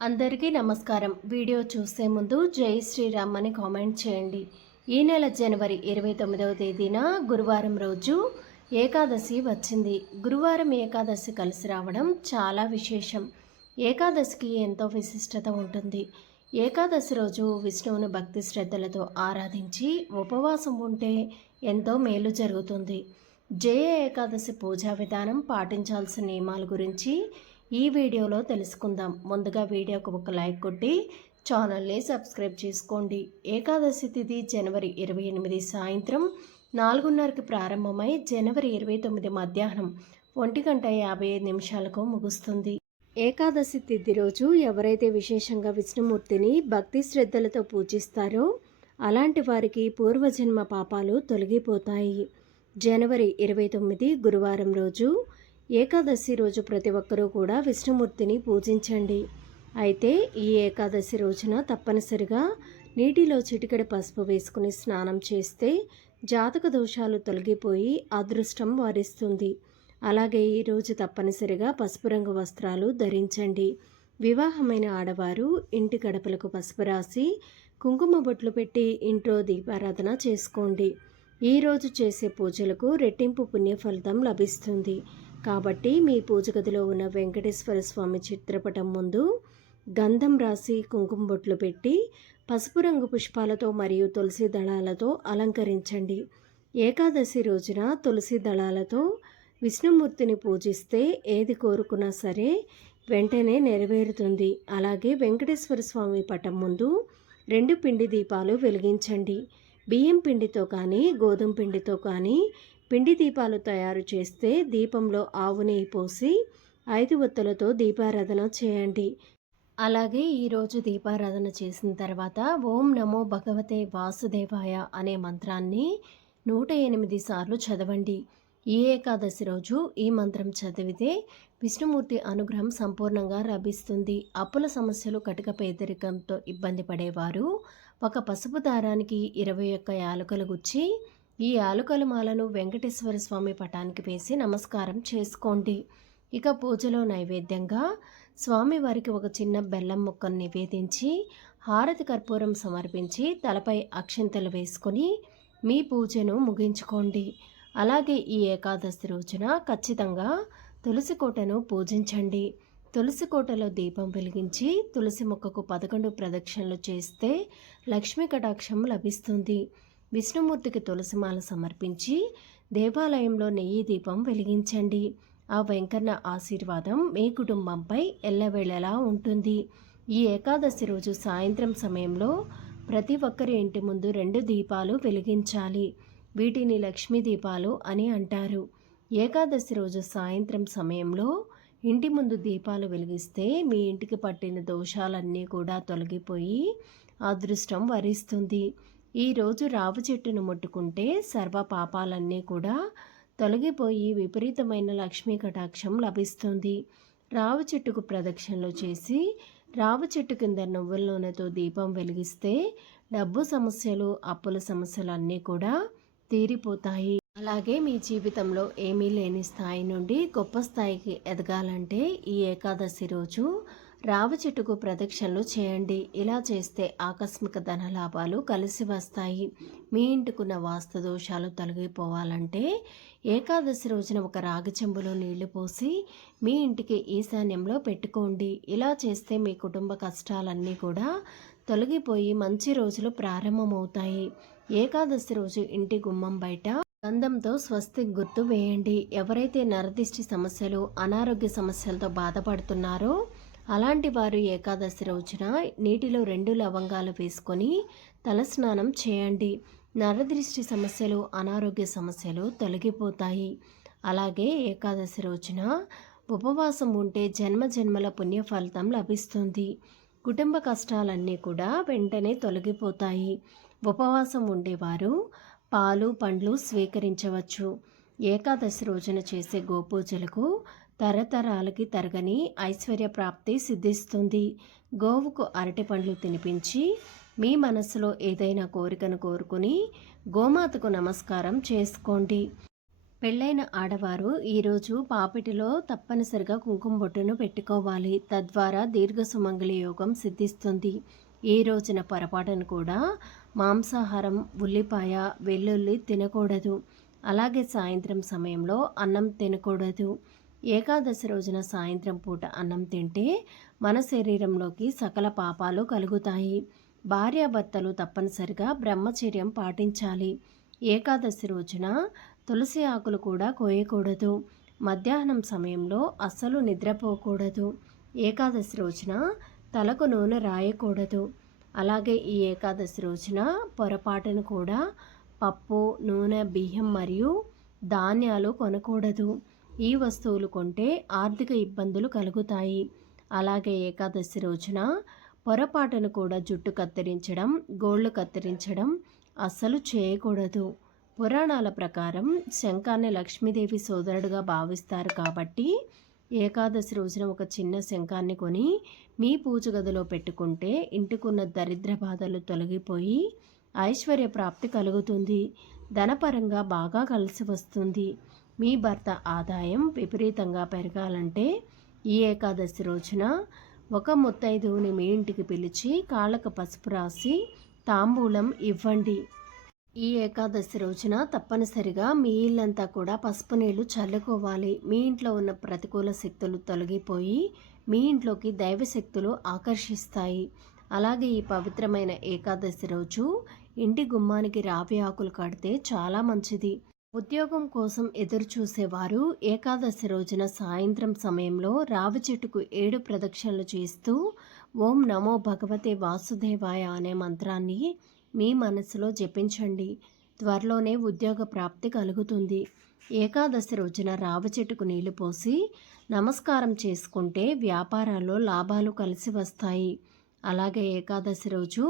అందరికీ నమస్కారం. వీడియో చూసే ముందు జై శ్రీరామ్ అని కామెంట్ చేయండి. ఈ నెల జనవరి ఇరవై తొమ్మిదవ తేదీన గురువారం రోజు ఏకాదశి వచ్చింది. గురువారం ఏకాదశి కలిసి రావడం చాలా విశేషం. ఏకాదశికి ఎంతో విశిష్టత ఉంటుంది. ఏకాదశి రోజు విష్ణువుని భక్తి శ్రద్ధలతో ఆరాధించి ఉపవాసం ఉంటే ఎంతో మేలు జరుగుతుంది. జయ ఏకాదశి పూజా విధానం పాటించాల్సిన నియమాల గురించి ఈ వీడియోలో తెలుసుకుందాం. ముందుగా వీడియోకు ఒక లైక్ కొట్టి ఛానల్ని సబ్స్క్రైబ్ చేసుకోండి. ఏకాదశి తిథి జనవరి ఇరవై ఎనిమిది సాయంత్రం నాలుగున్నరకి ప్రారంభమై జనవరి ఇరవై తొమ్మిది మధ్యాహ్నం ఒంటి గంట యాభై ఐదు నిమిషాలకు ముగుస్తుంది. ఏకాదశి తిథి రోజు ఎవరైతే విశేషంగా విష్ణుమూర్తిని భక్తి శ్రద్ధలతో పూజిస్తారో అలాంటి వారికి పూర్వజన్మ పాపాలు తొలగిపోతాయి. జనవరి ఇరవై తొమ్మిది గురువారం రోజు ఏకాదశి రోజు ప్రతి ఒక్కరూ కూడా విష్ణుమూర్తిని పూజించండి. అయితే ఈ ఏకాదశి రోజున తప్పనిసరిగా నీటిలో చిటికెడు పసుపు వేసుకుని స్నానం చేస్తే జాతక దోషాలు తొలగిపోయి అదృష్టం వారిస్తుంది. అలాగే ఈరోజు తప్పనిసరిగా పసుపు రంగు వస్త్రాలు ధరించండి. వివాహమైన ఆడవారు ఇంటి గడపలకు పసుపు రాసి కుంకుమ బొట్లు పెట్టి ఇంట్లో దీపారాధన చేసుకోండి. ఈరోజు చేసే పూజలకు రెట్టింపు పుణ్య ఫలితం లభిస్తుంది. కాబట్టి మీ పూజ గదిలో ఉన్న వెంకటేశ్వర స్వామి చిత్రపటం ముందు గంధం రాసి కుంకుమ బొట్లు పెట్టి పసుపు రంగు పుష్పాలతో మరియు తులసి దళాలతో అలంకరించండి. ఏకాదశి రోజున తులసి దళాలతో విష్ణుమూర్తిని పూజిస్తే ఏది కోరుకున్నా సరే వెంటనే నెరవేరుతుంది. అలాగే వెంకటేశ్వర స్వామి పటం ముందు రెండు పిండి దీపాలు వెలిగించండి. బియ్యం పిండితో కానీ గోధుమ పిండితో కానీ పిండి దీపాలు తయారు చేస్తే దీపంలో ఆవు నెయ్యి పోసి ఐదు ఒత్తులతో దీపారాధన చేయండి. అలాగే ఈరోజు దీపారాధన చేసిన తర్వాత ఓం నమో భగవతే వాసుదేవాయ అనే మంత్రాన్ని నూట ఎనిమిది సార్లు చదవండి. ఈ ఏకాదశి రోజు ఈ మంత్రం చదివితే విష్ణుమూర్తి అనుగ్రహం సంపూర్ణంగా లభిస్తుంది. అప్పుల సమస్యలు కటిక పేదరికంతో ఇబ్బంది పడేవారు ఒక పసుపు దారానికి ఇరవై ఒక్క యాలకులు గుచ్చి ఈ యాలకుల మాలను వెంకటేశ్వర స్వామి పటానికి వేసి నమస్కారం చేసుకోండి. ఇక పూజలో నైవేద్యంగా స్వామివారికి ఒక చిన్న బెల్లం ముక్కను నివేదించి హారతి కర్పూరం సమర్పించి తలపై అక్షింతలు వేసుకొని మీ పూజను ముగించుకోండి. అలాగే ఈ ఏకాదశి రోజున ఖచ్చితంగా తులసి కోటను పూజించండి. తులసి కోటలో దీపం వెలిగించి తులసి మొక్కకు పదకొండు ప్రదక్షిణలు చేస్తే లక్ష్మీ కటాక్షం లభిస్తుంది. విష్ణుమూర్తికి తులసిమాల సమర్పించి దేవాలయంలో నెయ్యి దీపం వెలిగించండి. ఆ వెంకన్న ఆశీర్వాదం మీ కుటుంబంపై ఎల్లవేళలా ఉంటుంది. ఈ ఏకాదశి రోజు సాయంత్రం సమయంలో ప్రతి ఒక్కరి ఇంటి ముందు రెండు దీపాలు వెలిగించాలి. వీటిని లక్ష్మీ దీపాలు అని అంటారు. ఏకాదశి రోజు సాయంత్రం సమయంలో ఇంటి ముందు దీపాలు వెలిగిస్తే మీ ఇంటికి పట్టిన దోషాలన్నీ కూడా తొలగిపోయి అదృష్టం వరిస్తుంది. ఈరోజు రావు చెట్టును ముట్టుకుంటే సర్వ పాపాలన్నీ కూడా తొలగిపోయి విపరీతమైన లక్ష్మీ కటాక్షం లభిస్తుంది. రావు చెట్టుకు ప్రదక్షిణలు చేసి రావు చెట్టు కింద నువ్వుల నూనెతో దీపం వెలిగిస్తే డబ్బు సమస్యలు అప్పుల సమస్యలు అన్నీ కూడా తీరిపోతాయి. అలాగే మీ జీవితంలో ఏమీ లేని స్థాయి నుండి గొప్ప స్థాయికి ఎదగాలంటే ఈ ఏకాదశి రోజు రావి చెట్టుకు ప్రదక్షిణలు చేయండి. ఇలా చేస్తే ఆకస్మిక ధన లాభాలు కలిసి వస్తాయి. మీ ఇంటికున్న వాస్తు దోషాలు తొలగిపోవాలంటే ఏకాదశి రోజున ఒక రాగి చెంబులో నీళ్ళు పోసి మీ ఇంటికి ఈశాన్యంలో పెట్టుకోండి. ఇలా చేస్తే మీ కుటుంబ కష్టాలన్నీ కూడా తొలగిపోయి మంచి రోజులు ప్రారంభమవుతాయి. ఏకాదశి రోజు ఇంటి గుమ్మం బయట గంధంతో స్వస్తి గుర్తు వేయండి. ఎవరైతే నరదిష్టి సమస్యలు అనారోగ్య సమస్యలతో బాధపడుతున్నారో అలాంటి వారు ఏకాదశి రోజున నీటిలో రెండు లవంగాలు వేసుకొని తలస్నానం చేయండి. నరదృష్టి సమస్యలు అనారోగ్య సమస్యలు తొలగిపోతాయి. అలాగే ఏకాదశి రోజున ఉపవాసం ఉంటే జన్మ జన్మల పుణ్య ఫలితం లభిస్తుంది. కుటుంబ కష్టాలన్నీ కూడా వెంటనే తొలగిపోతాయి. ఉపవాసం ఉండేవారు పాలు పండ్లు స్వీకరించవచ్చు. ఏకాదశి రోజున చేసే గోపూజలకు తరతరాలకి తరగని ఐశ్వర్య ప్రాప్తి సిద్ధిస్తుంది. గోవుకు అరటి పండ్లు తినిపించి మీ మనసులో ఏదైనా కోరికను కోరుకుని గోమాతకు నమస్కారం చేసుకోండి. పెళ్ళైన ఆడవారు ఈరోజు పాపిటిలో తప్పనిసరిగా కుంకుమ బొట్టును పెట్టుకోవాలి. తద్వారా దీర్ఘ సుమంగళి యోగం సిద్ధిస్తుంది. ఈ రోజున పొరపాటును కూడా మాంసాహారం ఉల్లిపాయ వెల్లుల్లి తినకూడదు. అలాగే సాయంత్రం సమయంలో అన్నం తినకూడదు. ఏకాదశి రోజున సాయంత్రం పూట అన్నం తింటే మన శరీరంలోకి సకల పాపాలు కలుగుతాయి. భార్యాభర్తలు తప్పనిసరిగా బ్రహ్మచర్యం పాటించాలి. ఏకాదశి రోజున తులసి ఆకులు కూడా కోయకూడదు. మధ్యాహ్నం సమయంలో అస్సలు నిద్రపోకూడదు. ఏకాదశి రోజున తలకు నూనె రాయకూడదు. అలాగే ఈ ఏకాదశి రోజున పొరపాటును కూడా పప్పు నూనె బియ్యం మరియు ధాన్యాలు కొనకూడదు. ఈ వస్తువులు కొంటే ఆర్థిక ఇబ్బందులు కలుగుతాయి. అలాగే ఏకాదశి రోజున పొరపాటును కూడా జుట్టు కత్తిరించడం గోళ్ళు కత్తిరించడం అస్సలు చేయకూడదు. పురాణాల ప్రకారం శంఖాన్ని లక్ష్మీదేవి సోదరుడుగా భావిస్తారు కాబట్టి ఏకాదశి రోజున ఒక చిన్న శంఖాన్ని కొని మీ పూజ గదిలో పెట్టుకుంటే ఇంటికున్న దరిద్ర బాధలు తొలగిపోయి ఐశ్వర్య ప్రాప్తి కలుగుతుంది. ధనపరంగా బాగా కలిసి వస్తుంది. మీ భర్త ఆదాయం విపరీతంగా పెరగాలంటే ఈ ఏకాదశి రోజున ఒక ముత్తైదువుని మీ ఇంటికి పిలిచి కాళ్ళకు పసుపు రాసి తాంబూలం ఇవ్వండి. ఈ ఏకాదశి రోజున తప్పనిసరిగా మీ ఇల్లంతా కూడా పసుపు నీళ్ళు చల్లుకోవాలి. మీ ఇంట్లో ఉన్న ప్రతికూల శక్తులు తొలగిపోయి మీ ఇంట్లోకి దైవశక్తులు ఆకర్షిస్తాయి. అలాగే ఈ పవిత్రమైన ఏకాదశి రోజు ఇంటి గుమ్మానికి రావి ఆకులు కడితే చాలా మంచిది. ఉద్యోగం కోసం ఎదురు చూసేవారు ఏకాదశి రోజున సాయంత్రం సమయంలో రావి చెట్టుకు ఏడు ప్రదక్షిణలు చేస్తూ ఓం నమో భగవతే వాసుదేవాయ అనే మంత్రాన్ని మీ మనసులో జపించండి. త్వరలోనే ఉద్యోగ ప్రాప్తి కలుగుతుంది. ఏకాదశి రోజున రావి చెట్టుకు నీళ్ళు పోసి నమస్కారం చేసుకుంటే వ్యాపారాల్లో లాభాలు కలిసి వస్తాయి. అలాగే ఏకాదశి రోజు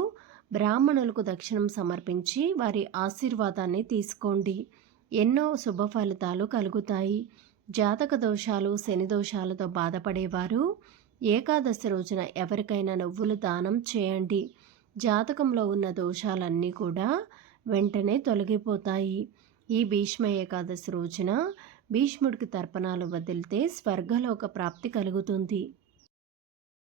బ్రాహ్మణులకు దక్షిణం సమర్పించి వారి ఆశీర్వాదాన్ని తీసుకోండి. ఎన్నో శుభ ఫలితాలు కలుగుతాయి. జాతక దోషాలు శని దోషాలతో బాధపడేవారు ఏకాదశి రోజున ఎవరికైనా నువ్వులు దానం చేయండి. జాతకంలో ఉన్న దోషాలన్నీ కూడా వెంటనే తొలగిపోతాయి. ఈ భీష్మ ఏకాదశి రోజున భీష్ముడికి తర్పణాలు వదిలితే స్వర్గలోక ప్రాప్తి కలుగుతుంది.